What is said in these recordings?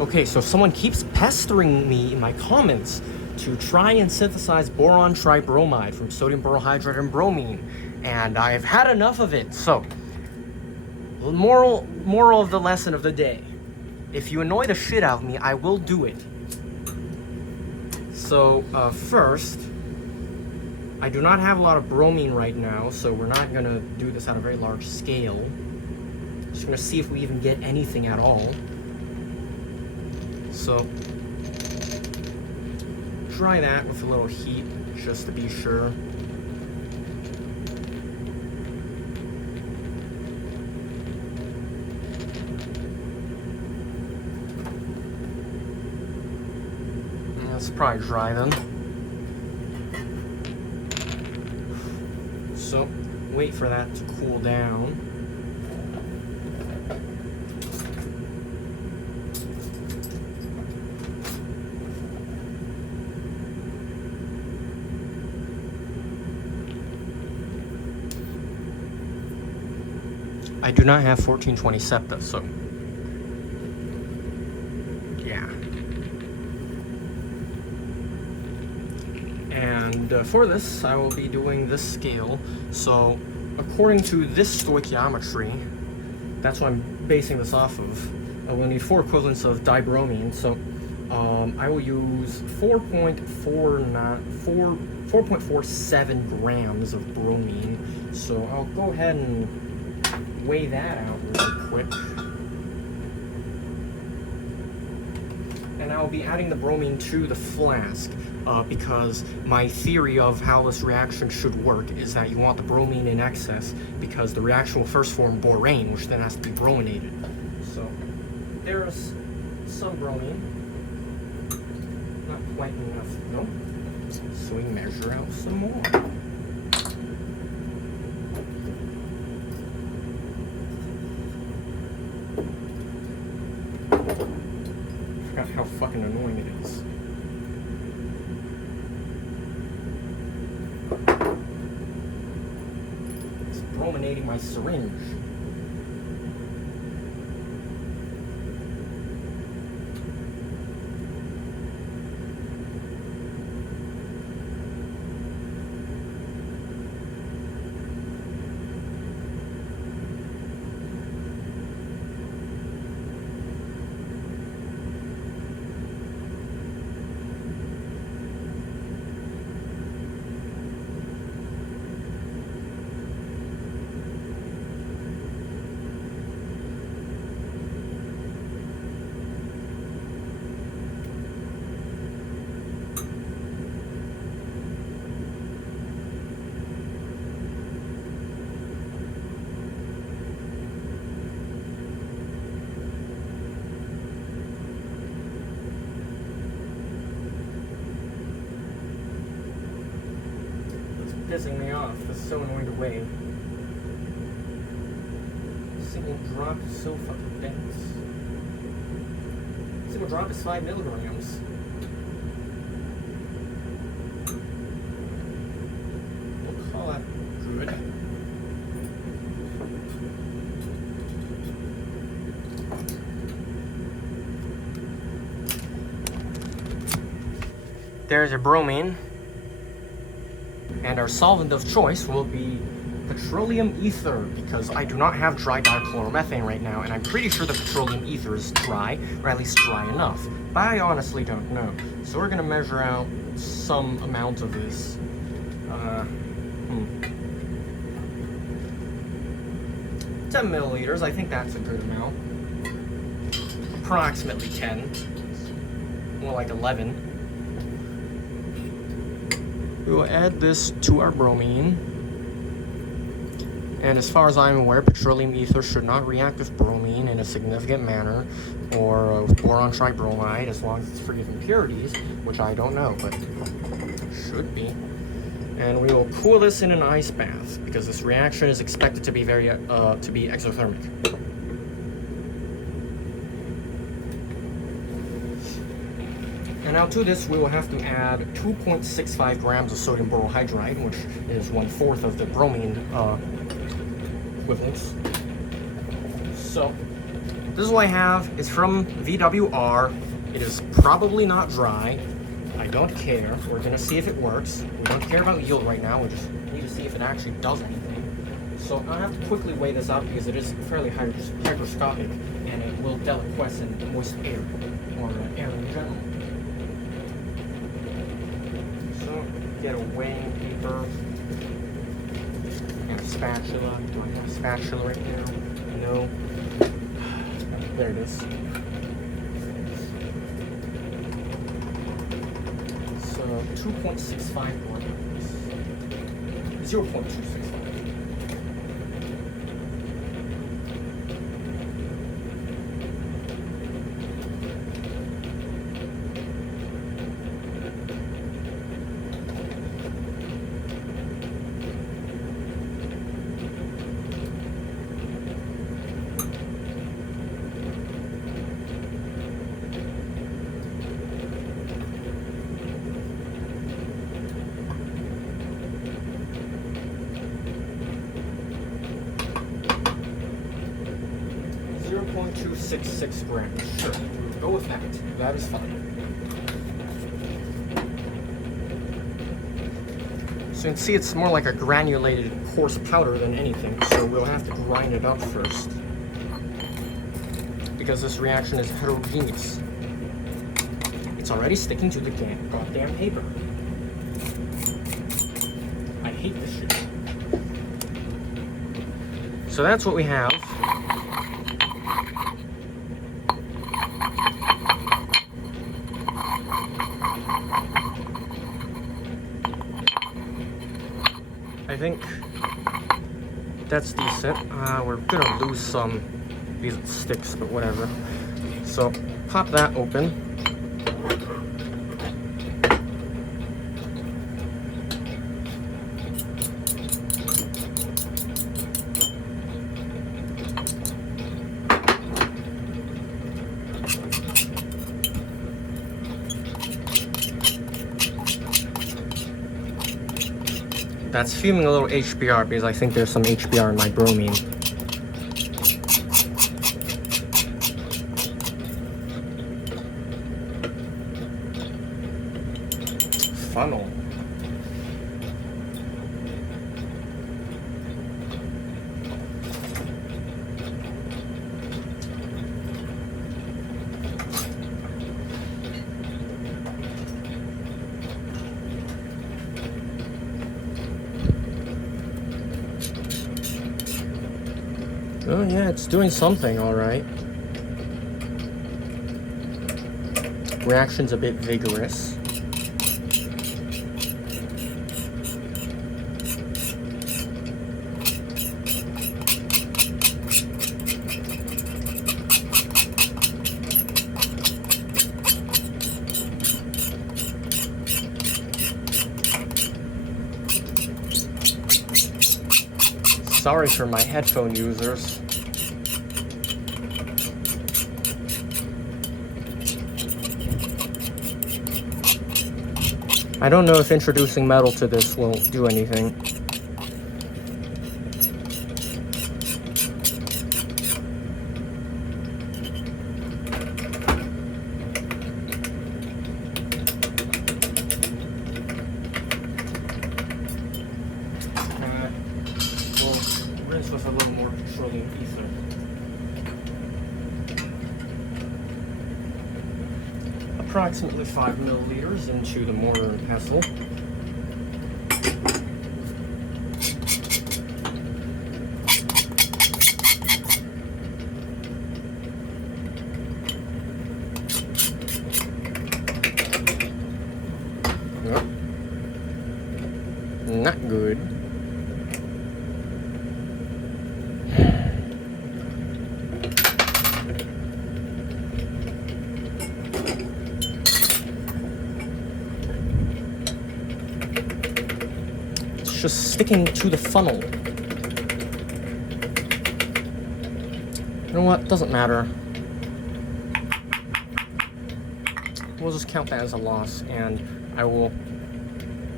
Okay, so someone keeps pestering me in my comments to try and synthesize boron tribromide from sodium borohydride and bromine, and I've had enough of it. So, the moral of the lesson of the day: if you annoy the shit out of me, I will do it. So, first, I do not have a lot of bromine right now, so we're not gonna do this at a very large scale. Just gonna see if we even get anything at all. So, try that with a little heat, just to be sure. It's probably dry then. So, wait for that to cool down. I do not have 1420 septa, so yeah. And for this, I will be doing this scale. So, according to this stoichiometry, that's what I'm basing this off of. We'll need 4 equivalents of dibromine. So, I will use 4.47 grams of bromine. So, I'll go ahead and weigh that out really quick. And I'll be adding the bromine to the flask because my theory of how this reaction should work is that you want the bromine in excess because the reaction will first form borane, which then has to be brominated. So there's some bromine. Not quite enough, no. So we measure out some more. How fucking annoying it is. It's brominating my syringe. Pissing me off. This is so annoying to weigh. Single drop is so fucking dense. Single drop is 5 milligrams. We'll call that good. There's your bromine. And our solvent of choice will be petroleum ether, because I do not have dry dichloromethane right now, and I'm pretty sure the petroleum ether is dry, or at least dry enough. But I honestly don't know. So we're gonna measure out some amount of this. 10 milliliters, I think that's a good amount. Approximately 10. More like 11. We will add this to our bromine. And as far as I'm aware, petroleum ether should not react with bromine in a significant manner, or with boron tribromide, as long as it's free of impurities, which I don't know, but should be. And we will cool this in an ice bath, because this reaction is expected to be exothermic. And now to this, we will have to add 2.65 grams of sodium borohydride, which is 1/4 of the bromine equivalents. So, This is what I have. It's from VWR. It is probably not dry. I don't care. We're gonna see if it works. We don't care about yield right now. We just need to see if it actually does anything. So I have to quickly weigh this out because it is fairly hygroscopic and it will deliquesce in moist air or air in general. So get a weighing paper and a spatula. Do I have a spatula right now? No. There it is. So 2.65 grams. 0.265. 0.266 grams. Sure, we'll go with that. That is fine. So you can see it's more like a granulated coarse powder than anything, so we'll have to grind it up first. Because this reaction is heterogeneous. It's already sticking to the goddamn paper. I hate this shit. So that's what we have. I think that's decent. We're gonna lose some of these sticks, but whatever. So pop that open. That's fuming a little HBr because I think there's some HBr in my bromine. Funnel. Oh yeah, it's doing something, all right. Reaction's a bit vigorous. Sorry for my headphone users. I don't know if introducing metal to this will do anything. Rinse with a little more petroleum ether. Approximately 5 milliliters into the mortar and pestle. Yep. Not good. Just sticking to the funnel. You know what? Doesn't matter. We'll just count that as a loss, and I will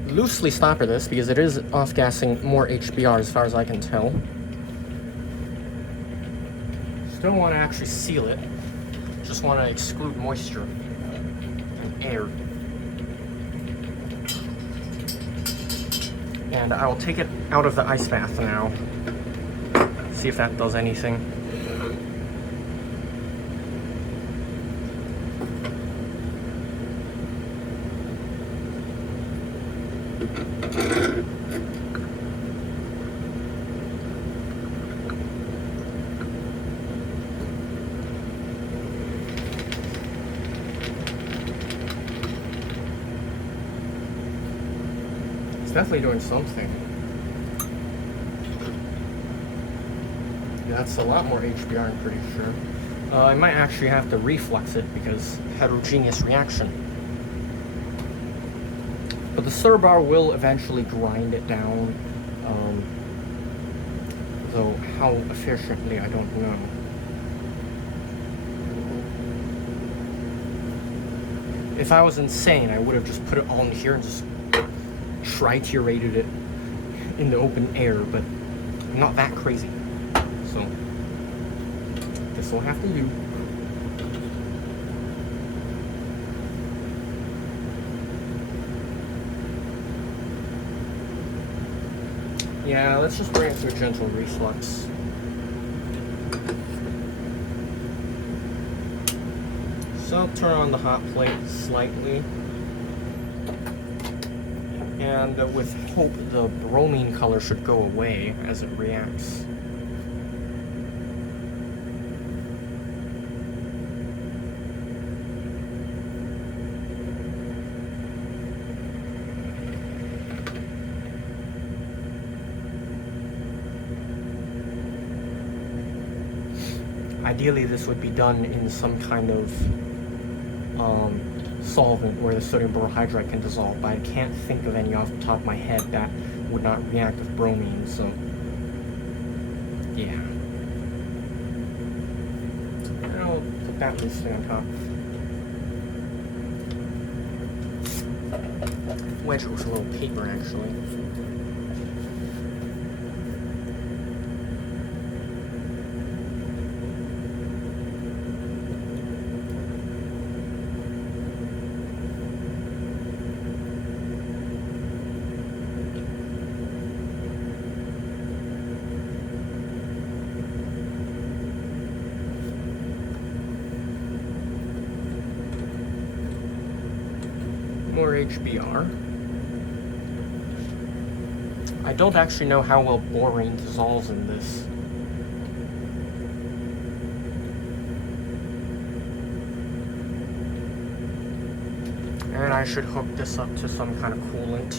loosely stopper this because it is off-gassing more HBr as far as I can tell. Still want to actually seal it. Just want to exclude moisture and air. And I will take it out of the ice bath now. See if that does anything. It's definitely doing something. Yeah, that's a lot more HBr, I'm pretty sure. I might actually have to reflux it because heterogeneous reaction. But the Surbar will eventually grind it down. Though how efficiently, I don't know. If I was insane, I would have just put it all in here and just triturated it in the open air, but I'm not that crazy. So this will have to do. Yeah, let's just bring it to a gentle reflux. So turn on the hot plate slightly. And with hope, the bromine color should go away as it reacts. Ideally, this would be done in some kind of solvent where the sodium borohydride can dissolve, but I can't think of any off the top of my head that would not react with bromine, so yeah. I'll put that loose thing on top. Wedge it with a little paper, actually. More HBr. I don't actually know how well borane dissolves in this. And I should hook this up to some kind of coolant.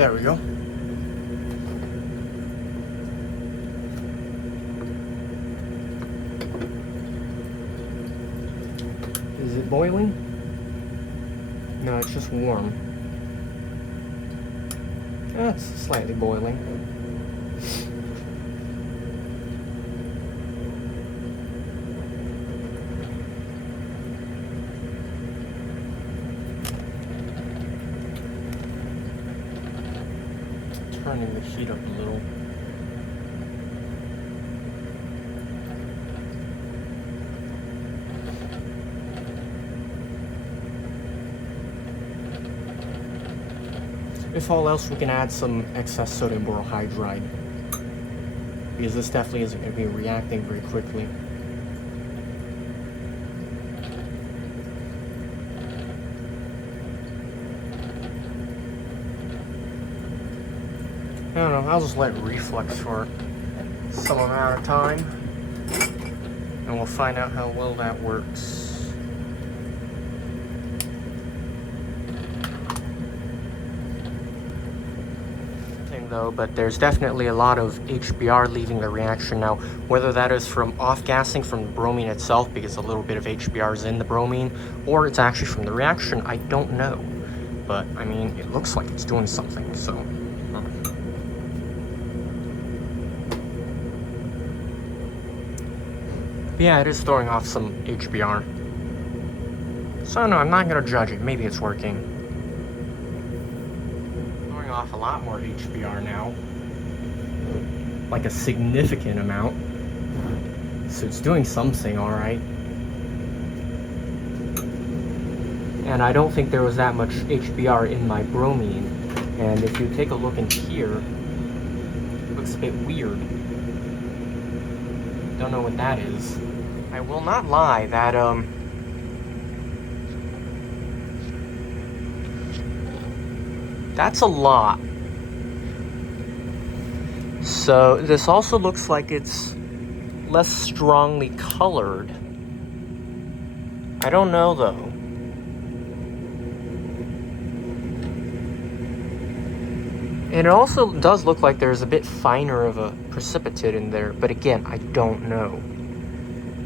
There we go. Is it boiling? No, it's just warm. It's slightly boiling. Turning the heat up a little. If all else, we can add some excess sodium borohydride, because this definitely isn't going to be reacting very quickly. I don't know, I'll just let it reflux for some amount of time, and we'll find out how well that works. Though, but there's definitely a lot of HBr leaving the reaction now, whether that is from off-gassing from the bromine itself, because a little bit of HBr is in the bromine, or it's actually from the reaction, I don't know. But, I mean, it looks like it's doing something, so... Yeah, it is throwing off some HBr. So, no, I'm not going to judge it. Maybe it's working. Off a lot more HBr now, like a significant amount, so it's doing something all right. And I don't think there was that much HBr in my bromine, and if you take a look in here, it looks a bit weird. Don't know what that is. I will not lie, that that's a lot. So this also looks like it's less strongly colored. I don't know though. And it also does look like there's a bit finer of a precipitate in there, but again, I don't know.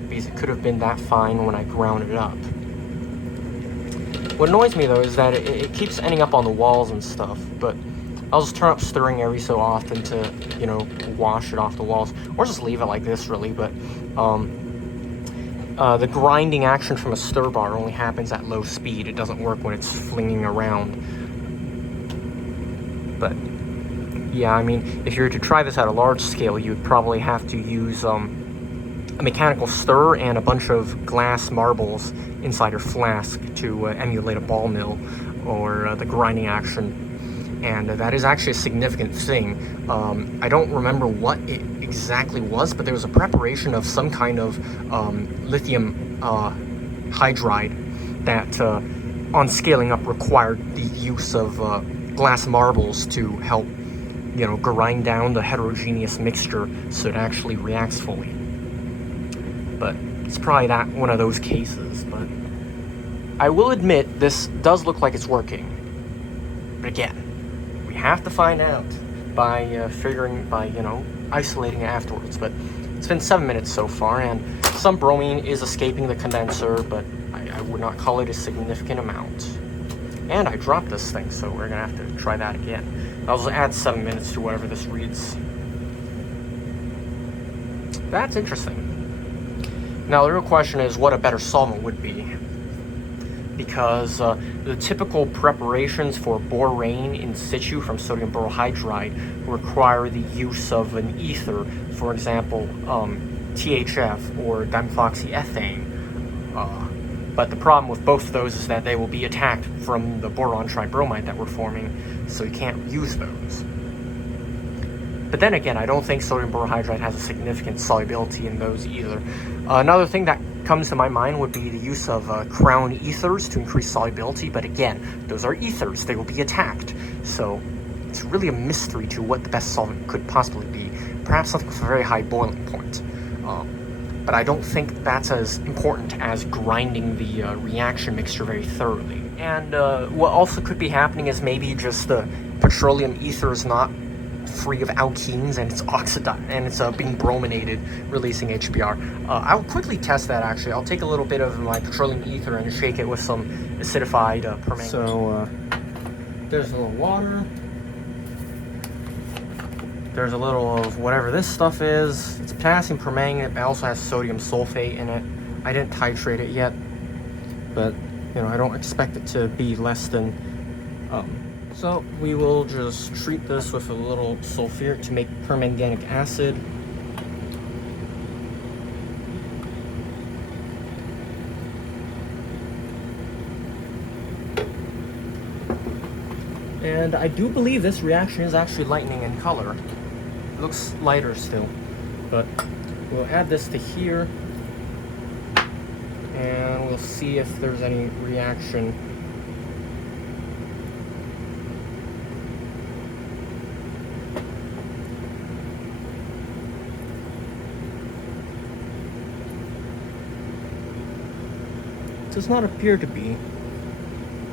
Because it could have been that fine when I ground it up. What annoys me though is that it keeps ending up on the walls and stuff, but I'll just turn up stirring every so often to, you know, wash it off the walls, or just leave it like this really, but the grinding action from a stir bar only happens at low speed. It doesn't work when it's flinging around. But yeah, I mean, if you were to try this at a large scale, you'd probably have to use a mechanical stir and a bunch of glass marbles inside your flask to emulate a ball mill or the grinding action, and that is actually a significant thing. I don't remember what it exactly was, but there was a preparation of some kind of lithium hydride that on scaling up required the use of glass marbles to help, you know, grind down the heterogeneous mixture so it actually reacts fully. But it's probably not one of those cases, but I will admit this does look like it's working. But again, we have to find out by you know, isolating it afterwards. But it's been 7 minutes so far, and some bromine is escaping the condenser, but I would not call it a significant amount. And I dropped this thing, so we're gonna have to try that again. I'll just add 7 minutes to whatever this reads. That's interesting. Now the real question is what a better solvent would be, because the typical preparations for borane in situ from sodium borohydride require the use of an ether, for example, THF or dimethoxyethane. But the problem with both of those is that they will be attacked from the boron tribromide that we're forming, so you can't use those. But then again, I don't think sodium borohydride has a significant solubility in those either. Another thing that comes to my mind would be the use of crown ethers to increase solubility, but again, those are ethers, they will be attacked. So it's really a mystery to what the best solvent could possibly be. Perhaps something with a very high boiling point. But I don't think that's as important as grinding the reaction mixture very thoroughly. And what also could be happening is maybe just the petroleum ether is not free of alkenes and it's oxidized and it's being brominated, releasing HBr. I'll quickly test that actually. I'll take a little bit of my petroleum ether and shake it with some acidified permanganate. So there's a little water. There's a little of whatever this stuff is. It's potassium permanganate, but it also has sodium sulfate in it. I didn't titrate it yet, but you know, I don't expect it to be less than so we will just treat this with a little sulfuric to make permanganic acid. And I do believe this reaction is actually lightening in color. It looks lighter still, but we'll add this to here and we'll see if there's any reaction. Does not appear to be.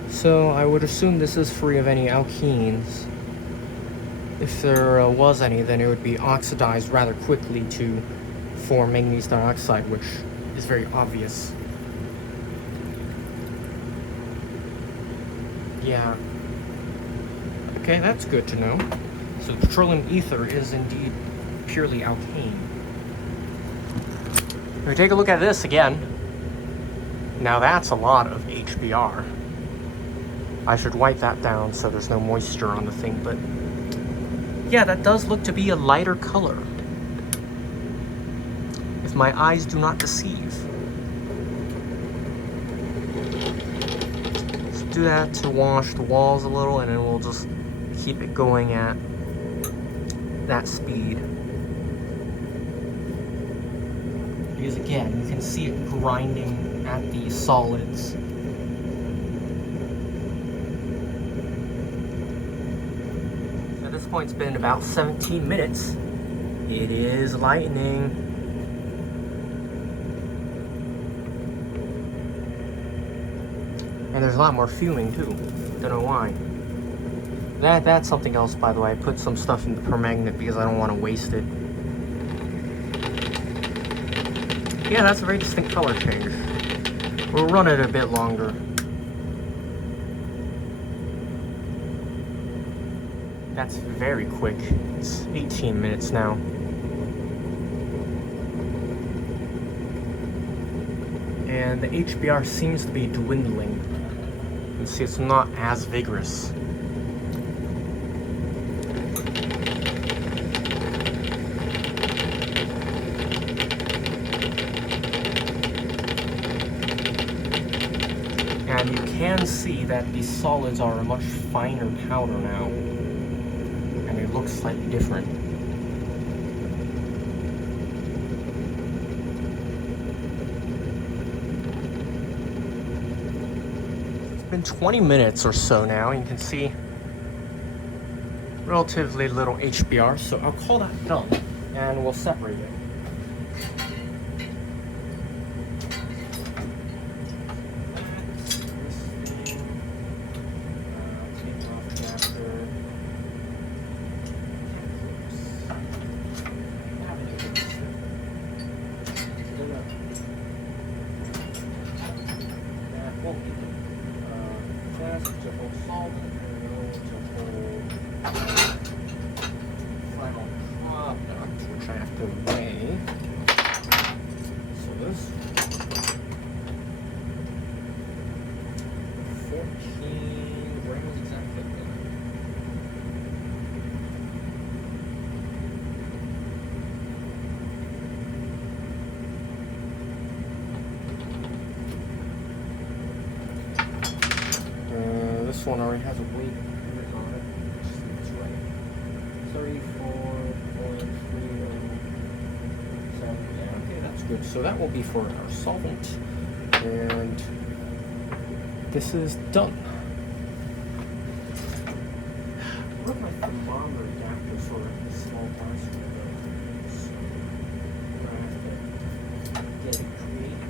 So I would assume this is free of any alkenes. If there was any, then it would be oxidized rather quickly to form manganese dioxide, which is very obvious. Yeah. Okay, that's good to know. So petroleum ether is indeed purely alkane. If we take a look at this again, now that's a lot of HBr. I should wipe that down so there's no moisture on the thing, but yeah, that does look to be a lighter color, if my eyes do not deceive. Let's do that to wash the walls a little, and then we'll just keep it going at that speed. Because again, you can see it grinding at the solids. At this point, it's been about 17 minutes. It is lightening. And there's a lot more fuming too. Don't know why. That's something else, by the way. I put some stuff in the permanganate because I don't want to waste it. Yeah, that's a very distinct color change. We'll run it a bit longer. That's very quick. It's 18 minutes now. And the HBr seems to be dwindling. You can see it's not as vigorous. And you can see that these solids are a much finer powder now, and it looks slightly different. It's been 20 minutes or so now, and you can see relatively little HBr, so I'll call that done, and we'll separate it. Which I have to weigh. So this 14 grams exactly. This one already has a weight on it. It's right. 34.3. Yeah, okay, that's good. So that will be for our solvent, and this is done. Where's my thermometer adapter for the small parts? So I'm gonna have to get it created.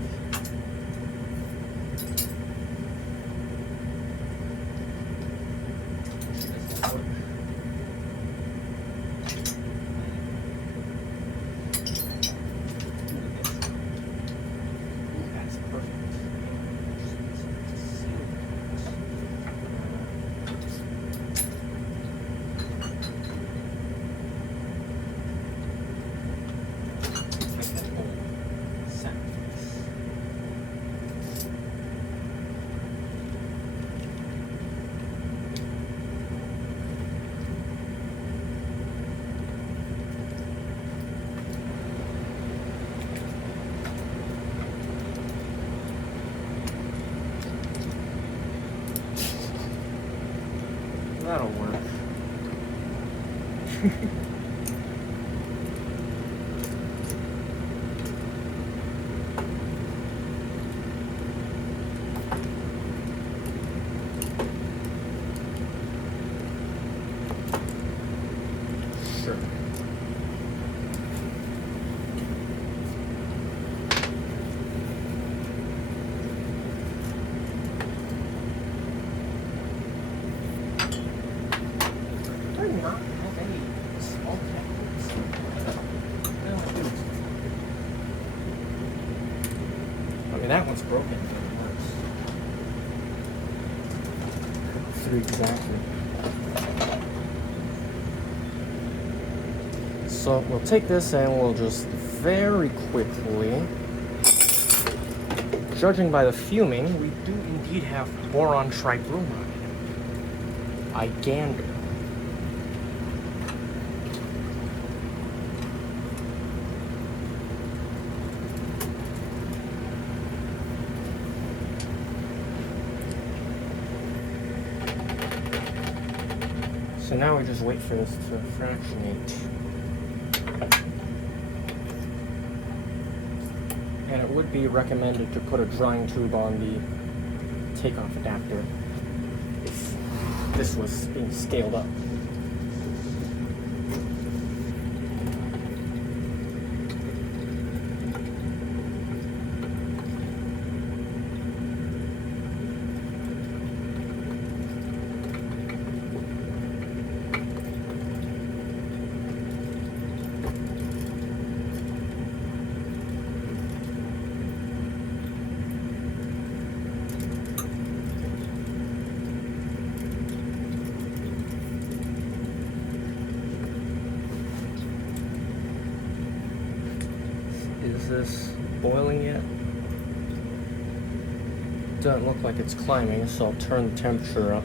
Sure. Do I not have any small tablets? No, I do. I mean, that one's broken, but it works. 3 exactly. So we'll take this and we'll just very quickly, judging by the fuming, we do indeed have boron tribromide. I gander. So now we just wait for this to fractionate. And it would be recommended to put a drying tube on the takeoff adapter if this was being scaled up. Is this boiling yet? Doesn't look like it's climbing, so I'll turn the temperature up.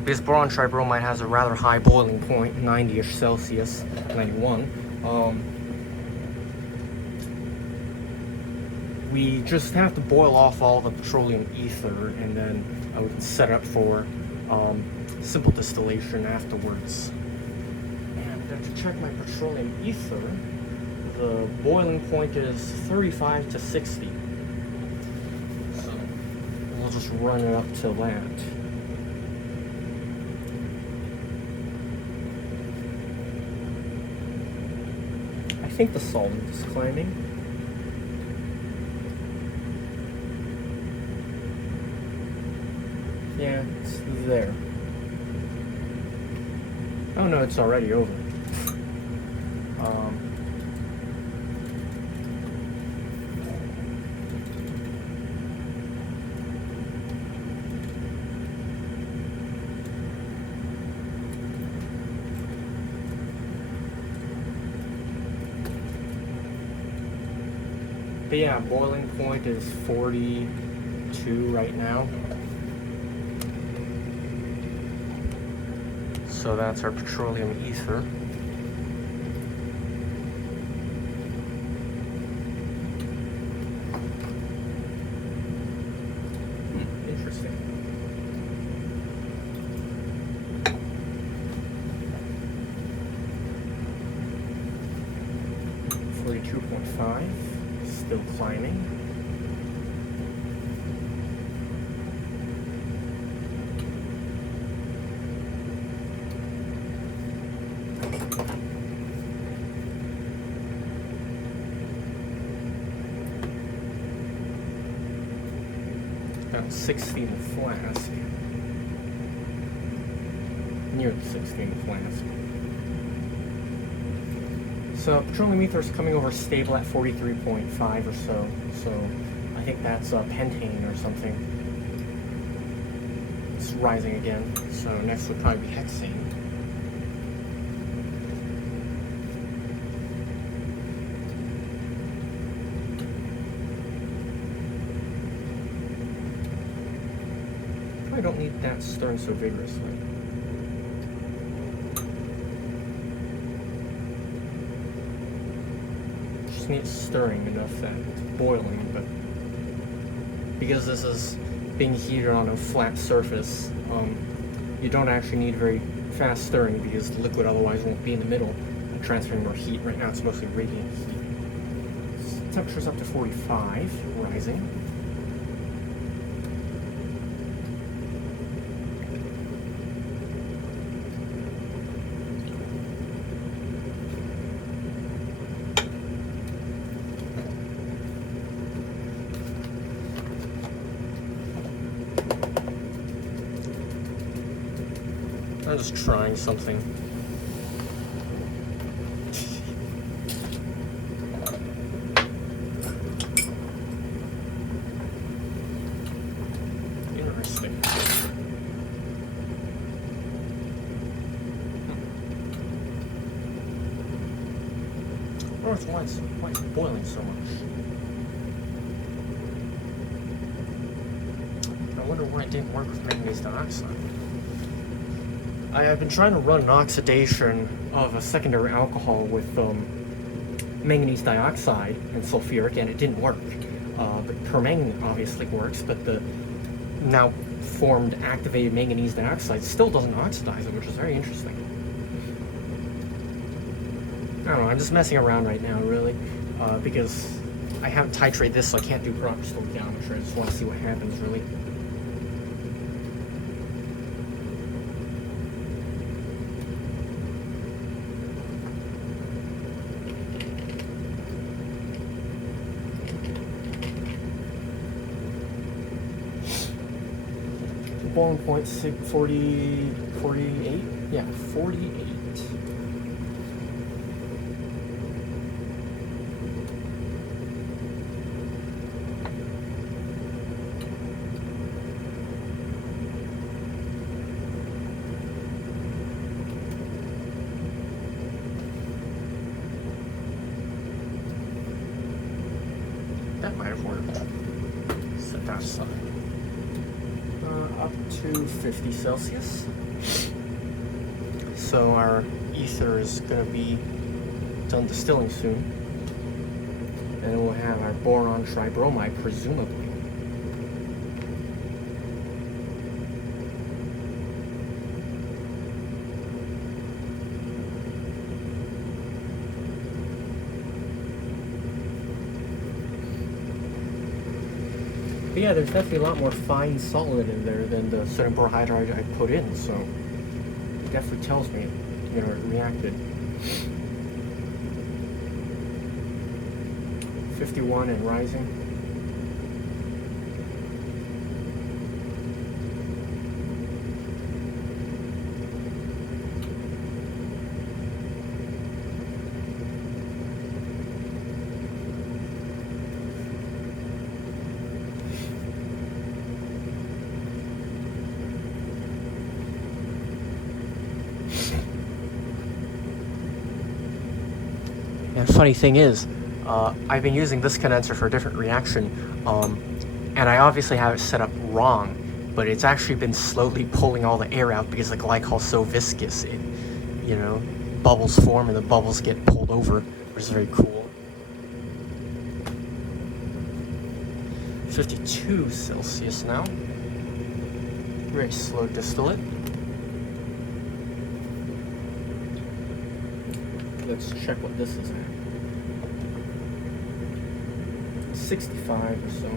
Because boron tribromide has a rather high boiling point, 90-ish Celsius, 91. We just have to boil off all the petroleum ether, and then we can set up for simple distillation afterwards. And to check my petroleum ether, the boiling point is 35 to 60. So we'll just run it up to that. I think the solvent is climbing. Yeah, it's there. Oh no, it's already over. But yeah, boiling point is 42 right now. So that's our petroleum ether. Interesting. 42.5. Still climbing. About 16 flask. Near the 16 flask. So petroleum ether is coming over stable at 43.5 or so. So I think that's pentane or something. It's rising again. So next would probably be hexane. I don't need that stirring so vigorously. Just need stirring enough that it's boiling, but because this is being heated on a flat surface, you don't actually need very fast stirring because the liquid otherwise won't be in the middle and transferring more heat. Right now it's mostly radiant heat. Temperature's up to 45, rising. I'm just trying something. Interesting. I wonder why it's boiling so much. I wonder why it didn't work with manganese dioxide. I have been trying to run an oxidation of a secondary alcohol with manganese dioxide and sulfuric, and it didn't work. But permanganate obviously works, but the now formed activated manganese dioxide still doesn't oxidize it, which is very interesting. I don't know, I'm just messing around right now, really, because I haven't titrated this, so I can't do proper stoichiometry. I just want to see what happens, really. Boiling point 48? Yeah, 48. That might have worked. Set that aside. Up to 50 Celsius. So our ether is going to be done distilling soon. And we'll have our boron tribromide, presumably. But yeah, there's definitely a lot more fine solid in there than the sodium borohydride I put in, so it definitely tells me, you know, it reacted. 51 and rising. And funny thing is, I've been using this condenser for a different reaction, and I obviously have it set up wrong, but it's actually been slowly pulling all the air out because the glycol is so viscous. It, you know, bubbles form and the bubbles get pulled over, which is very cool. 52 Celsius now. Very slow distillate. Let's check what this is at. 65 or so.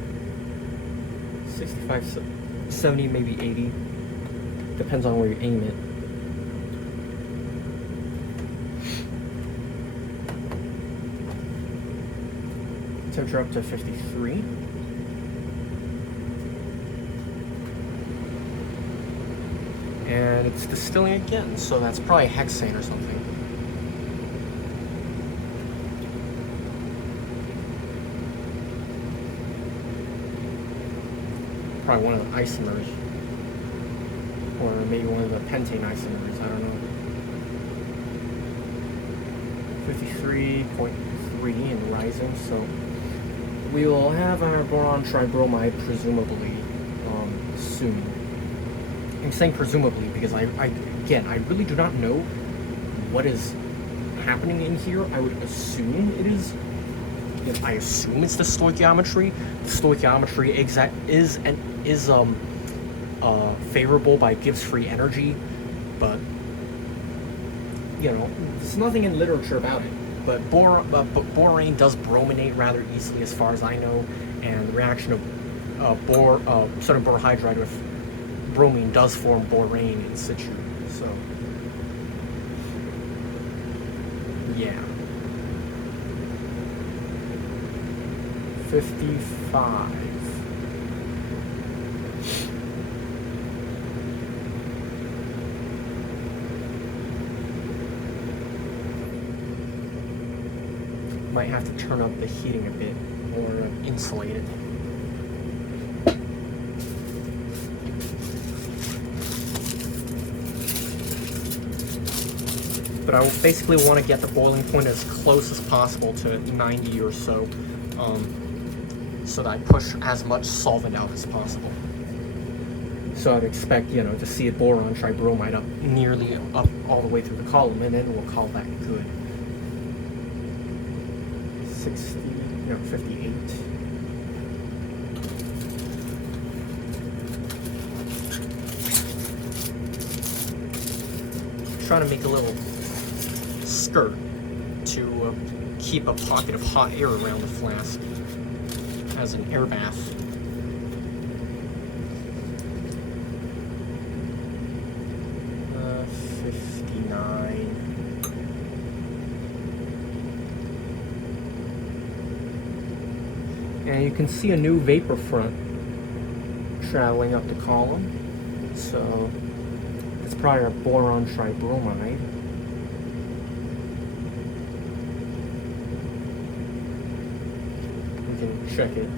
65, 70, maybe 80. Depends on where you aim it. Temperature up to 53. And it's distilling again, so that's probably hexane or something. Probably one of the isomers, or maybe one of the pentane isomers, I don't know. 53.3 and rising, so we will have our boron tribromide presumably soon. I'm saying presumably because I really do not know what is happening in here. I would assume it is. I assume it's the stoichiometry. The stoichiometry is favorable by Gibbs free energy, but you know, there's nothing in literature about it, but borane does brominate rather easily as far as I know, and the reaction of sodium borohydride with bromine does form borane in situ. So, yeah. 55. Might have to turn up the heating a bit or insulate it. But I basically want to get the boiling point as close as possible to 90 or so, so that I push as much solvent out as possible. So I'd expect, you know, to see a boron tribromide up nearly up all the way through the column, and then we'll call that good. 58. Trying to make a little skirt to keep a pocket of hot air around the flask as an air bath. Uh, 59. And you can see a new vapor front traveling up the column. So it's probably our boron tribromide. We can check it.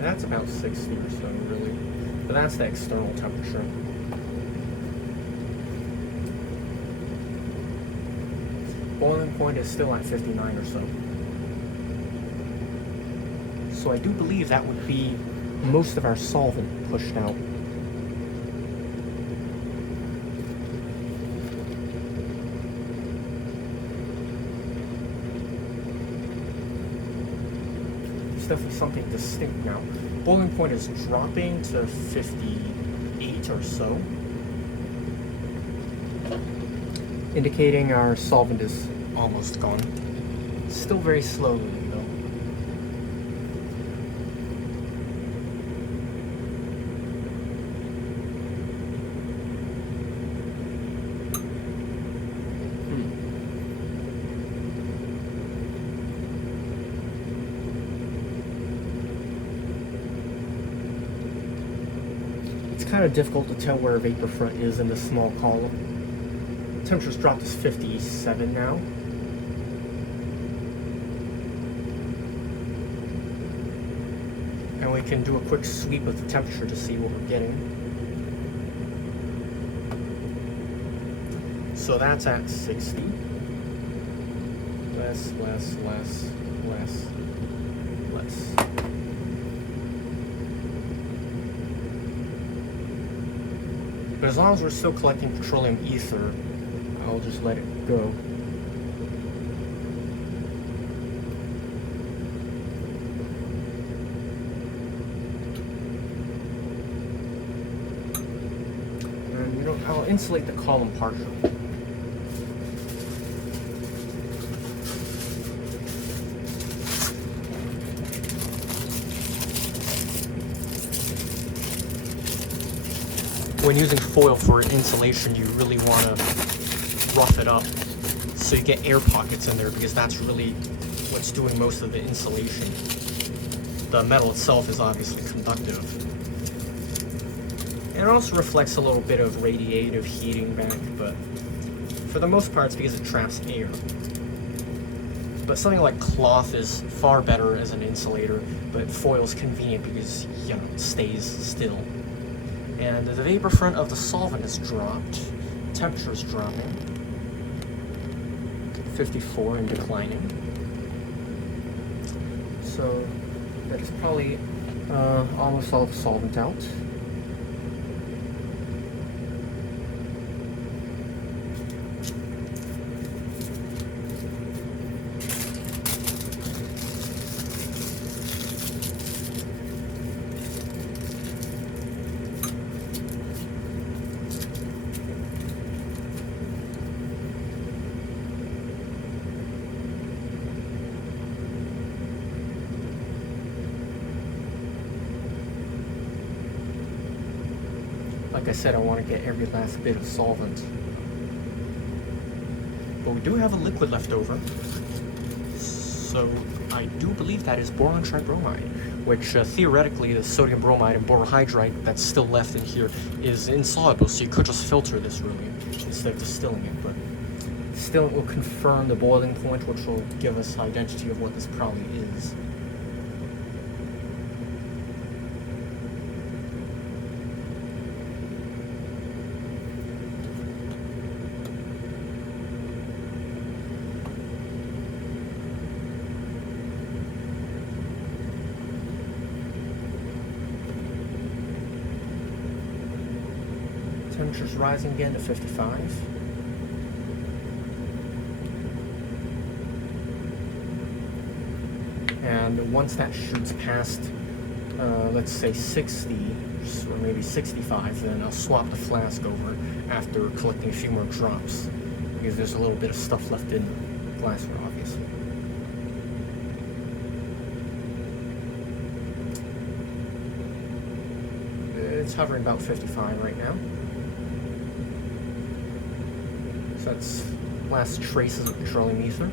That's about 60 or so, really. But that's the external temperature. Boiling point is still at 59 or so. So I do believe that would be most of our solvent pushed out. There's definitely something distinct now. Boiling point is dropping to 58 or so, indicating our solvent is almost gone. Still very slowly though. It's kind of difficult to tell where a vapor front is in this small column. Temperature's dropped to 57 now. And we can do a quick sweep of the temperature to see what we're getting. So that's at 60. Less. But as long as we're still collecting petroleum ether, I'll just let it go. And you know, I'll insulate the column partially. When using foil for insulation, you really want to rough it up so you get air pockets in there, because that's really what's doing most of the insulation. The metal itself is obviously conductive. And it also reflects a little bit of radiative heating back, but for the most part it's because it traps air. But something like cloth is far better as an insulator, but foil is convenient because, you know, it stays still. And the vapor front of the solvent has dropped. Temperature is dropping. 54 and declining. So that's probably almost all the solvent out. Like I said, I want to get every last bit of solvent. But we do have a liquid left over. So I do believe that is boron tribromide, which theoretically the sodium bromide and borohydride that's still left in here is insoluble, so you could just filter this really instead of distilling it. But distilling will confirm the boiling point, which will give us the identity of what this probably is. Temperature's rising again to 55. And once that shoots past, let's say 60, or maybe 65, then I'll swap the flask over after collecting a few more drops, because there's a little bit of stuff left in the glassware, obviously. It's hovering about 55 right now. So that's last traces of petroleum ether.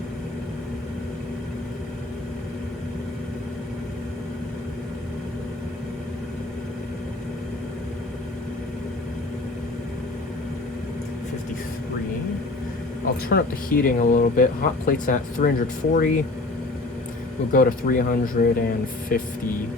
I'll turn up the heating a little bit. Hot plate's at 340. We'll go to 350.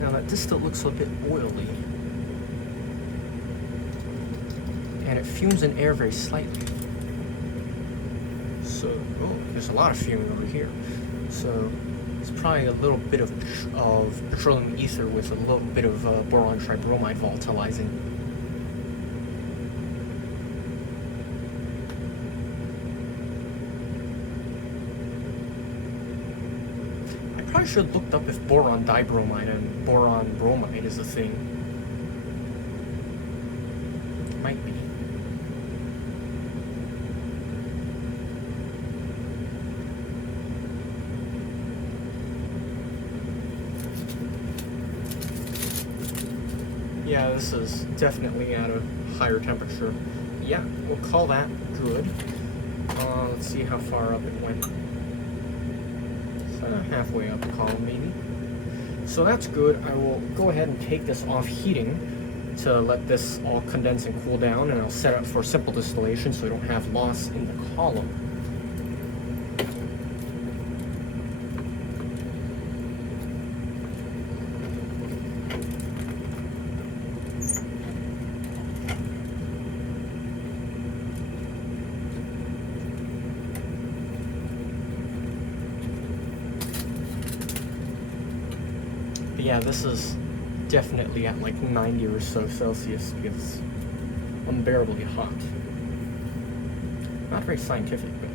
Now that distillate looks a bit oily, and it fumes in air very slightly. So, oh, there's a lot of fuming over here. So it's probably a little bit of petroleum ether with a little bit of boron tribromide volatilizing. I should have looked up if boron dibromide and boron bromide is a thing. Might be. Yeah, this is definitely at a higher temperature. Yeah, we'll call that good. Let's see how far up it went. Halfway up the column maybe. So that's good. I will go ahead and take this off heating to let this all condense and cool down, and I'll set it up for simple distillation so I don't have loss in the column. Yeah, this is definitely at like 90 or so Celsius because it's unbearably hot. Not very scientific, but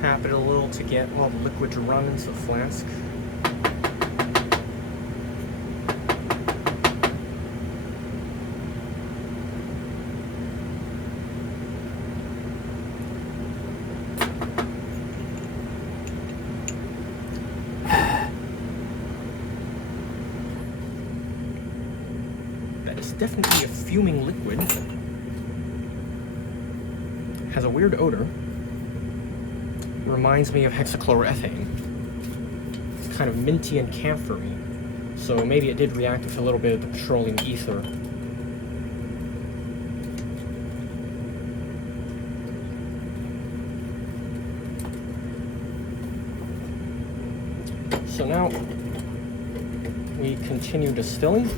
tap it a little to get all the liquid to run into the flask. it's definitely a fuming liquid. Has a weird odor. Reminds me of hexachloroethane. It's kind of minty and camphory. So maybe it did react with a little bit of the petroleum ether. So now we continue distilling.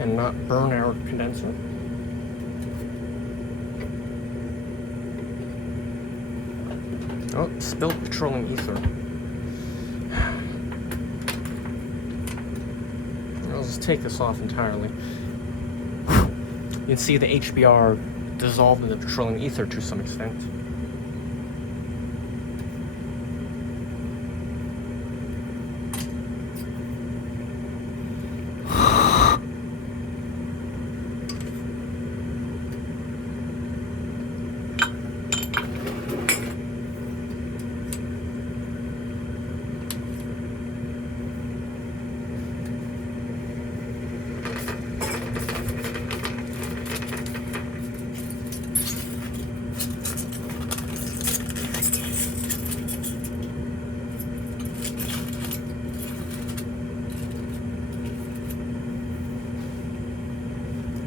And not burn our condenser. Oh, spilled petroleum ether. I'll just take this off entirely. You can see the HBr dissolved in the petroleum ether to some extent.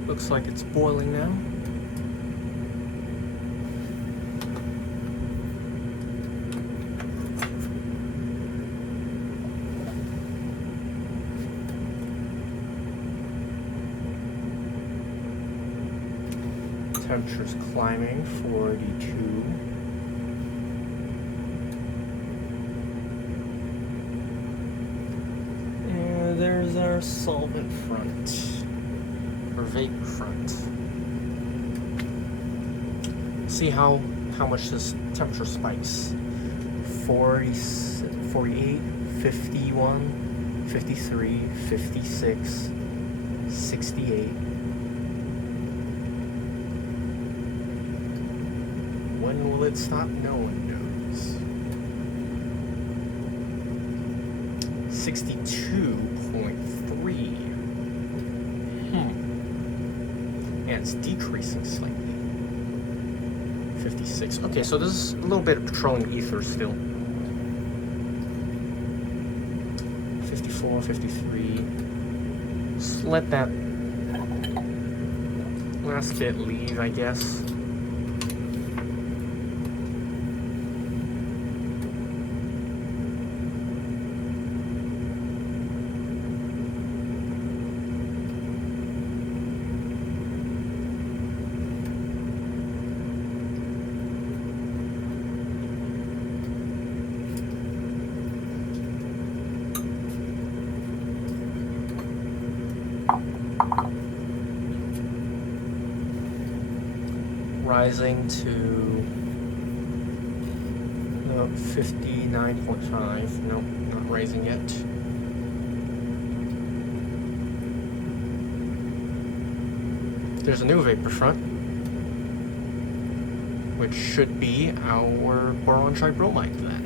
Looks like it's boiling now. Temperature's climbing, 42. And there's our solvent front. Or vapor front. See how much this temperature spikes. 40, 48, 51, 53, 56, 68. When will it stop? No one knows. 62.3. And it's decreasing slightly. 56. Okay, so there's a little bit of petroleum ether still. 54, 53. Just let that last bit leave, I guess. Rising to 59.5. Nope, not rising yet. There's a new vapor front, which should be our Boron Tribromide then.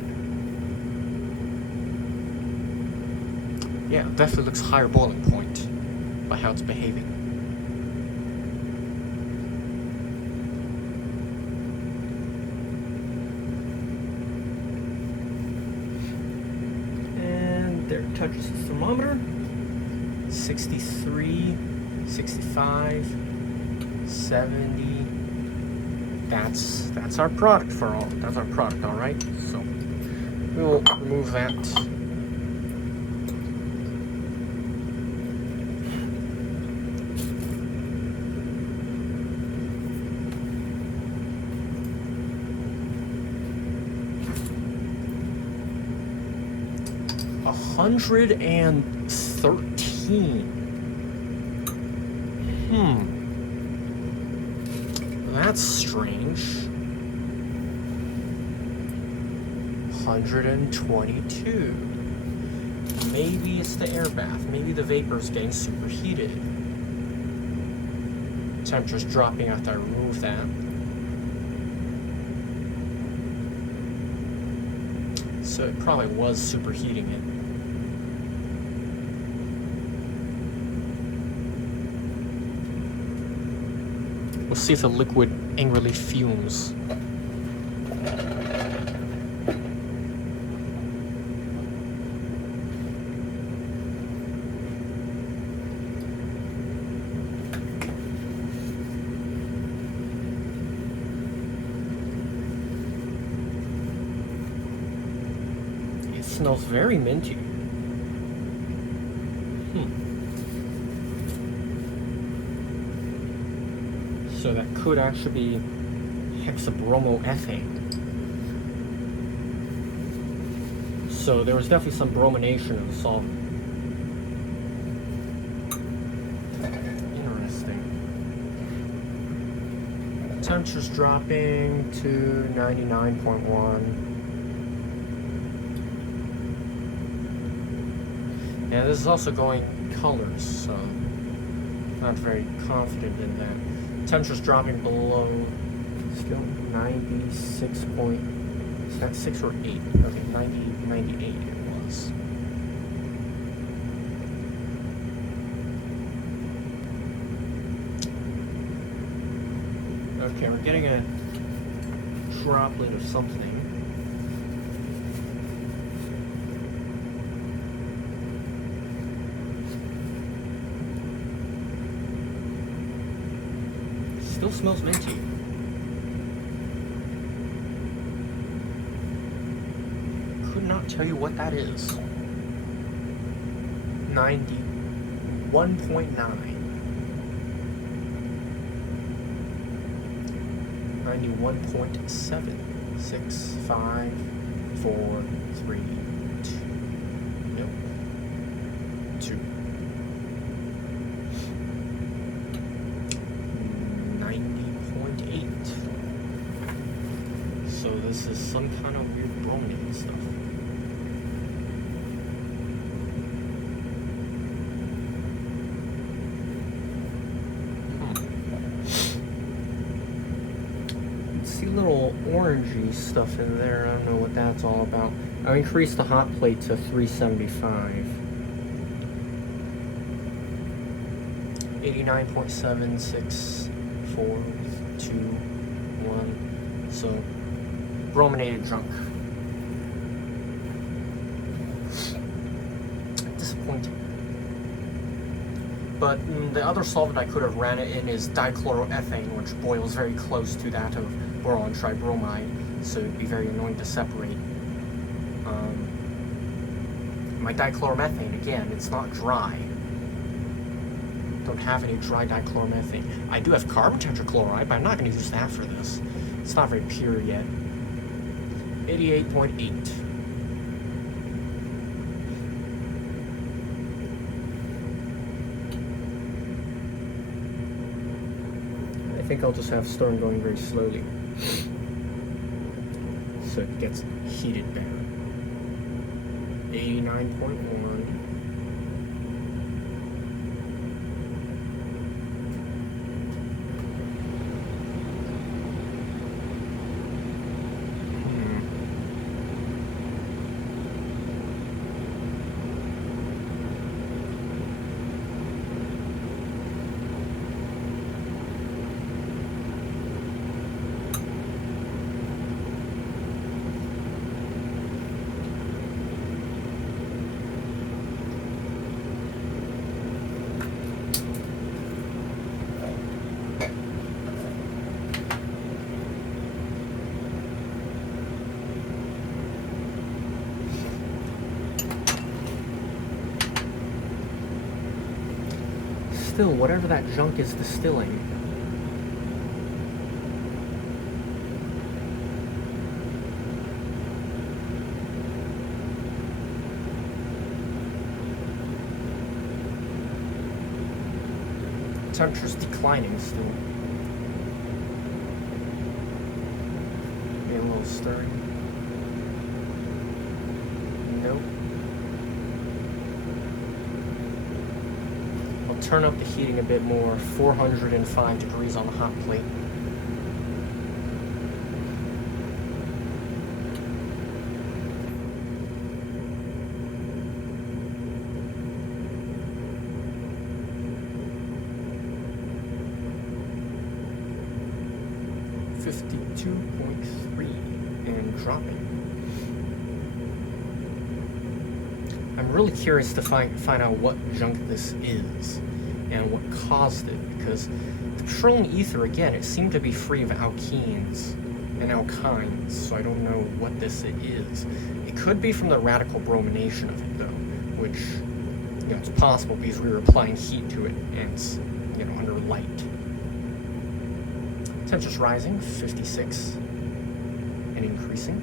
Yeah, it definitely looks higher boiling point by how it's behaving. There touches the thermometer. 63, 65, 70. That's our product for all. That's our product, all right. So we will remove that. $113. That's strange. 122. Maybe it's the air bath. Maybe the vapor's getting superheated. Temperature's dropping after I remove that. So it probably was superheating it. We'll see if the liquid angrily fumes. It smells very minty. So that could actually be hexabromoethane. So there was definitely some bromination in the solvent. Interesting. Temperature's dropping to 99.1. And this is also going colors, so not very confident in that. Temperature's dropping below, still 96 point, is that 6 or 8? Okay, 98 it was. Okay, we're getting a droplet of something. Still smells minty. Could not tell you what that is. 91.9. 91.7. 6, 5, 4, 3, 2. Nope. 2. 90.8. So this is some kind of weird brominated stuff. See little orangey stuff in there. I don't know what that's all about. I increased the hot plate to 375. 89.76, 4, 2, 1. So, brominated junk. Disappointing. But the other solvent I could have ran it in is dichloroethane, which boils very close to that of boron tribromide, so it'd be very annoying to separate. My dichloromethane, again, it's not dry. Don't have any dry dichloromethane. I do have carbon tetrachloride, but I'm not going to use that for this. It's not very pure yet. 88.8. I think I'll just have stirring going very slowly, so it gets heated better. 89.1. Still, whatever that junk is distilling. Temperature's declining still. Maybe a little stirring. Nope. Turn up the heating a bit more, 405 degrees on the hot plate. 52.3 and dropping. I'm really curious to find out what junk this is and what caused it, because the petroleum ether, again, it seemed to be free of alkenes and alkynes, so I don't know what this is. It could be from the radical bromination of it, though, which, you know, it's possible because we were applying heat to it and it's, you know, under light. Temperature's rising, 56, and increasing.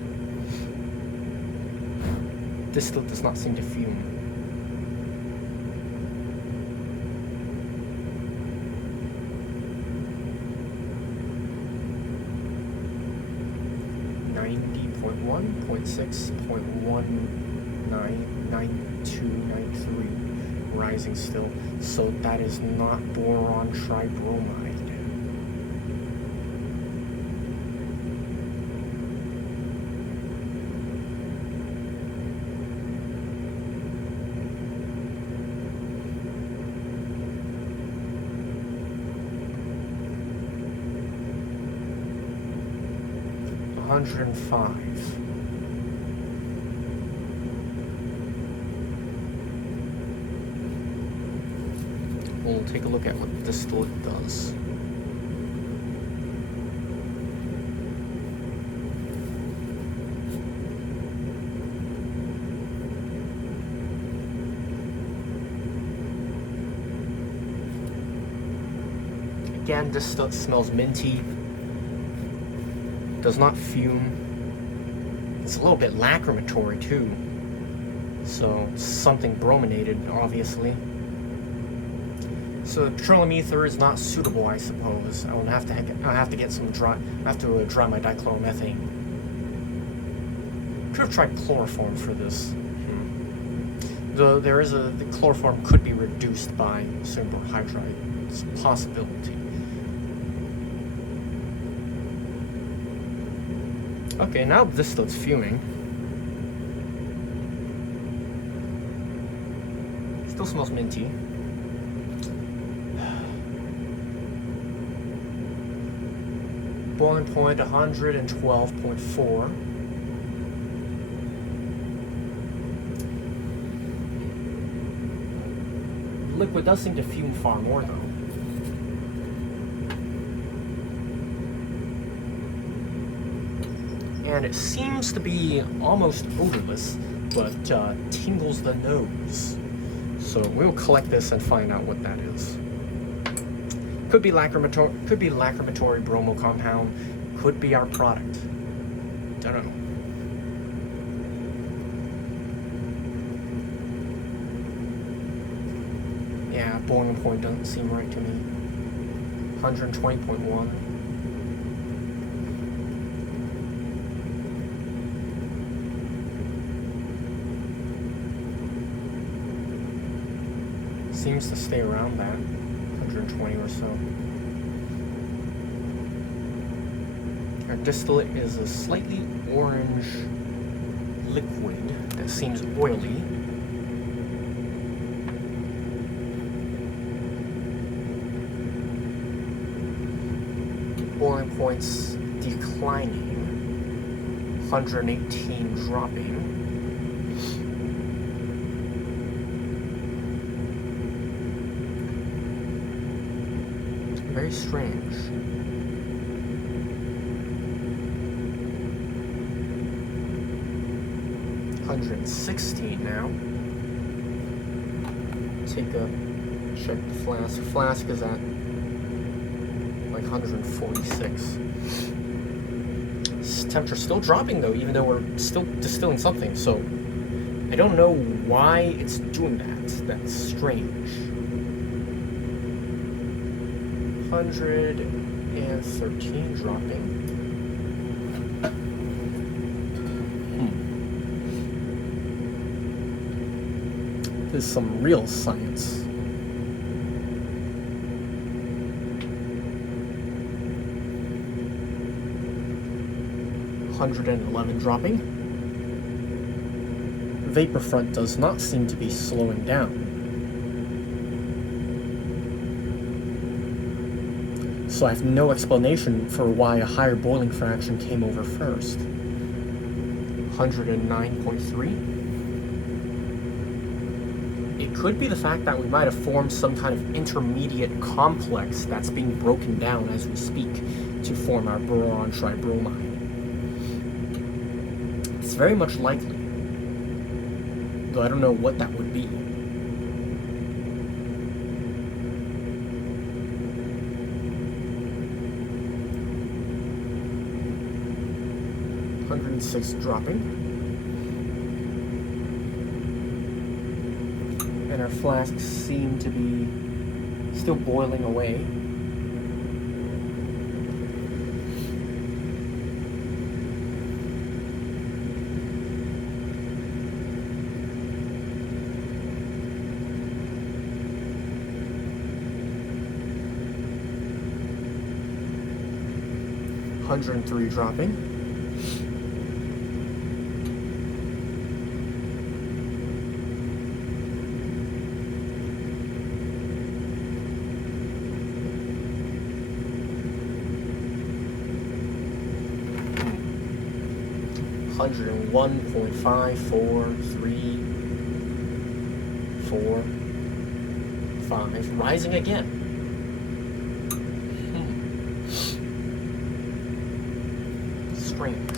Distillate does not seem to fume. .1, 0.6, 0.19, 92, 93, rising still. So that is not boron tribromide. $105. We'll take a look at what distillate does. Again, distillate smells minty. Does not fume. It's a little bit lacrimatory too. So something brominated, obviously. So the petroleum ether is not suitable, I suppose. I'll have to get some dry. I have to dry my dichloromethane. Could have tried chloroform for this. Though the chloroform could be reduced by sodium hydride. It's a possibility. Okay, now distillate's fuming. Still smells minty. Boiling point 112.4. Liquid does seem to fume far more though. And it seems to be almost odorless, but tingles the nose. So we'll collect this and find out what that is. Could be lacrimatory bromo compound. Could be our product. Don't know. Yeah, boiling point doesn't seem right to me. 120.1. Seems to stay around that 120 or so. Our distillate is a slightly orange liquid that seems oily. Boiling points declining, 118 dropping. Very strange. $116 now. Check the flask. Flask is at like 146. Temperature's still dropping though, even though we're still distilling something. So I don't know why it's doing that. That's strange. 113 dropping. This is some real science. $111 dropping. Vapor front does not seem to be slowing down. So I have no explanation for why a higher boiling fraction came over first. 109.3. It could be the fact that we might have formed some kind of intermediate complex that's being broken down as we speak to form our boron tribromide. It's very much likely, though I don't know what that would be. Dropping, and our flasks seem to be still boiling away. $103 dropping. $101.54345, rising again. Strange.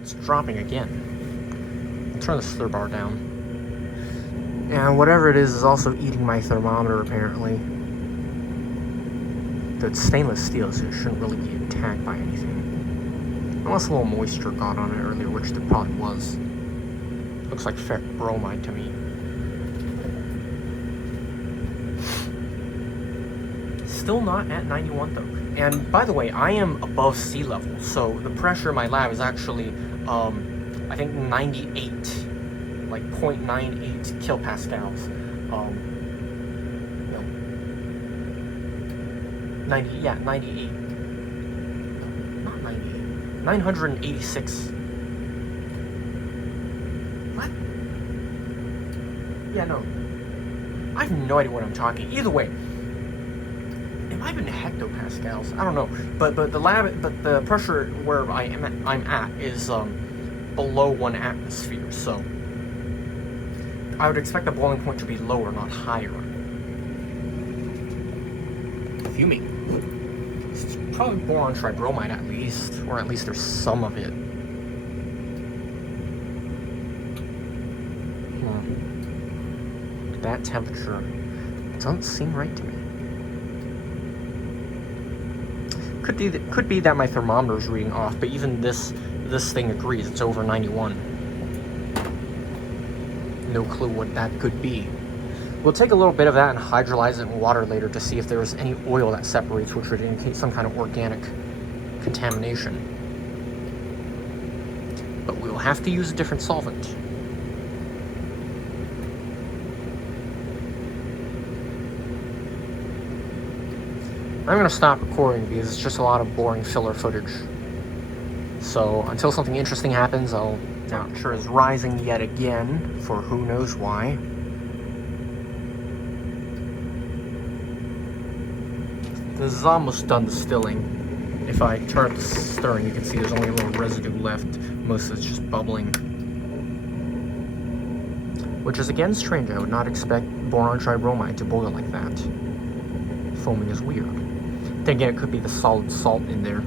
It's dropping again. I'll turn the stir bar down. And whatever it is also eating my thermometer, apparently. The stainless steel, so it shouldn't really be attacked by anything. Unless a little moisture got on it earlier, which there probably was. Looks like ferric bromide to me. Still not at 91 though. And by the way, I am above sea level, so the pressure in my lab is actually, I think 98, like 0.98 kilopascals. No, 98. No, not 98. 986. What? Yeah, no. I have no idea what I'm talking. Either way. It might have been hectopascals. I don't know, but the pressure where I'm at is below 1 atmosphere. So I would expect the boiling point to be lower, not higher. Fuming. It's probably boron tribromide at least, or at least there's some of it. That temperature doesn't seem right to me. Could be that my thermometer is reading off, but even this thing agrees. It's over 91. No clue what that could be. We'll take a little bit of that and hydrolyze it in water later to see if there's any oil that separates, which would indicate some kind of organic contamination. But we'll have to use a different solvent. I'm going to stop recording because it's just a lot of boring filler footage. So until something interesting happens, temperature is rising yet again for who knows why. This is almost done distilling. If I turn up the stirring, you can see there's only a little residue left. Most of it's just bubbling. Which is again strange. I would not expect boron tribromide to boil like that. Foaming is weird. Then again, it could be the solid salt in there.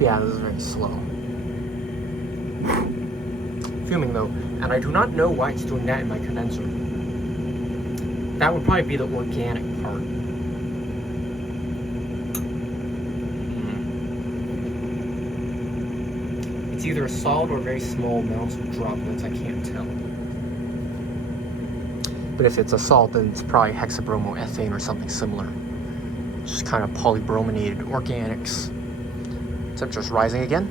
Yeah, this is very slow. Fuming though, and I do not know why it's doing that in my condenser. That would probably be the organic part. It's either a solid or very small amounts of droplets, I can't tell. But if it's a salt, then it's probably hexabromoethane or something similar. Just kind of polybrominated organics. Temperature's rising again.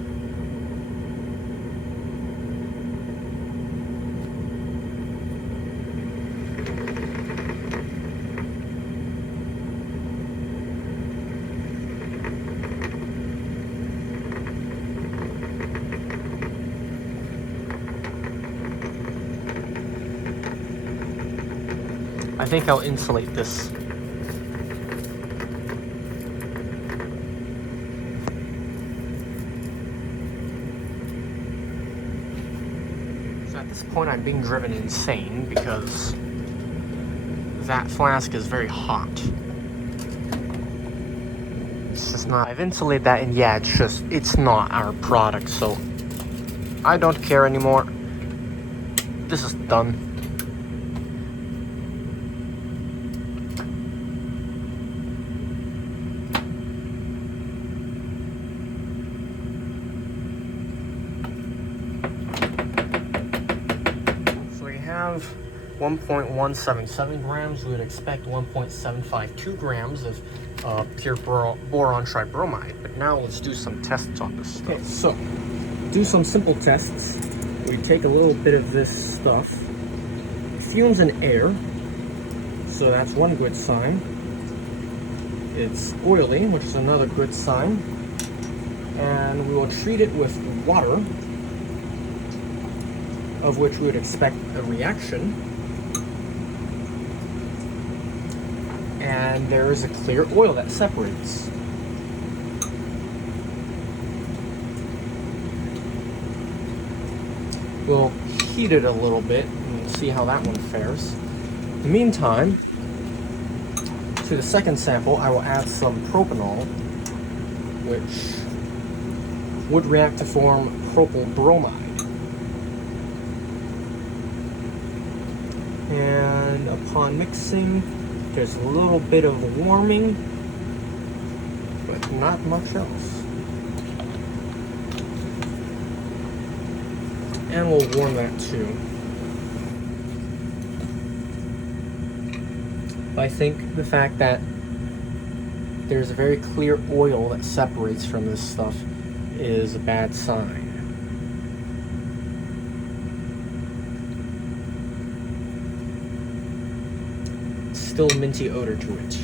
I think I'll insulate this. So at this point I'm being driven insane because that flask is very hot. It's just not. I've insulated that, and yeah, it's not our product, so I don't care anymore. This is done. So we have 1.177 grams. We would expect 1.752 grams of pure boron tribromide. But now let's do some tests on this stuff. Okay, so do some simple tests. We take a little bit of this stuff, fumes in air, so that's one good sign. It's oily, which is another good sign. And we will treat it with water, of which we would expect a reaction. And there is a clear oil that separates. We'll heat it a little bit and see how that one fares. In the meantime, to the second sample, I will add some propanol, which would react to form propyl bromide. And upon mixing, there's a little bit of warming, but not much else. And we'll warm that too. I think the fact that there's a very clear oil that separates from this stuff is a bad sign. Still minty odor to it.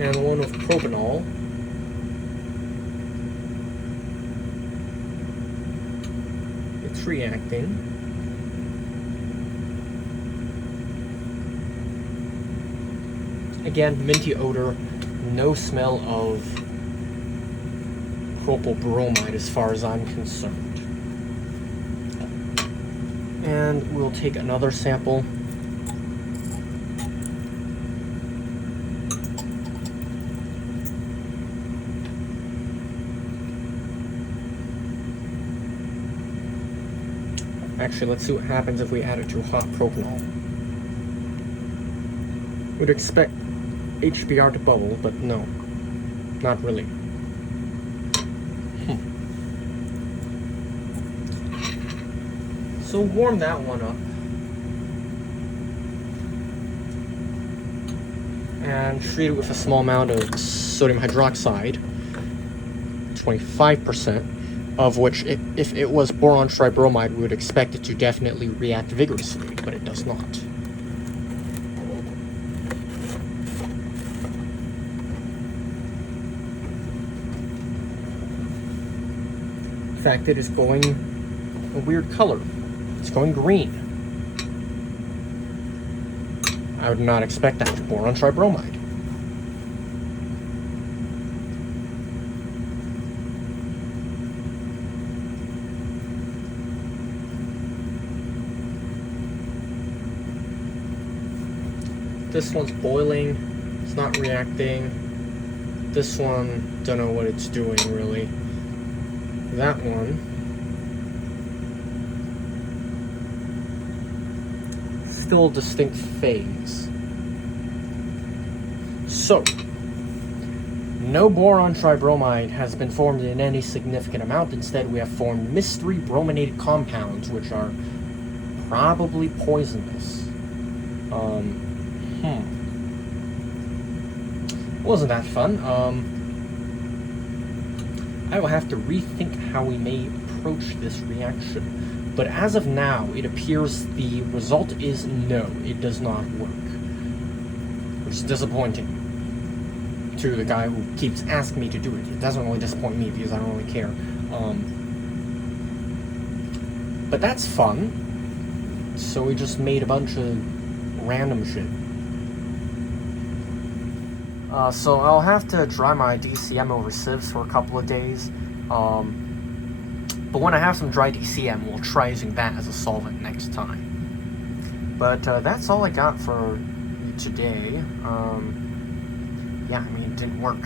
And the one with propanol, it's reacting. Again, minty odor, no smell of propyl bromide as far as I'm concerned. And we'll take another sample. Actually, let's see what happens if we add it to hot propanol. We'd expect HBr to bubble, but no, not really. So warm that one up. And treat it with a small amount of sodium hydroxide, 25%, of which, if it was boron tribromide, we would expect it to definitely react vigorously, but it does not. In fact, it is going a weird color. It's going green. I would not expect that for boron tribromide. This one's boiling. It's not reacting. This one, don't know what it's doing really. That one, still a distinct phase. So, no boron tribromide has been formed in any significant amount. Instead, we have formed mystery brominated compounds, which are probably poisonous. Wasn't that fun? I will have to rethink how we may approach this reaction. But as of now, it appears the result is no, it does not work. Which is disappointing to the guy who keeps asking me to do it. It doesn't really disappoint me because I don't really care. But that's fun. So we just made a bunch of random shit. So I'll have to dry my DCM over sieves for a couple of days. But when I have some dry DCM, we'll try using that as a solvent next time. But that's all I got for today. Yeah, I mean, it didn't work.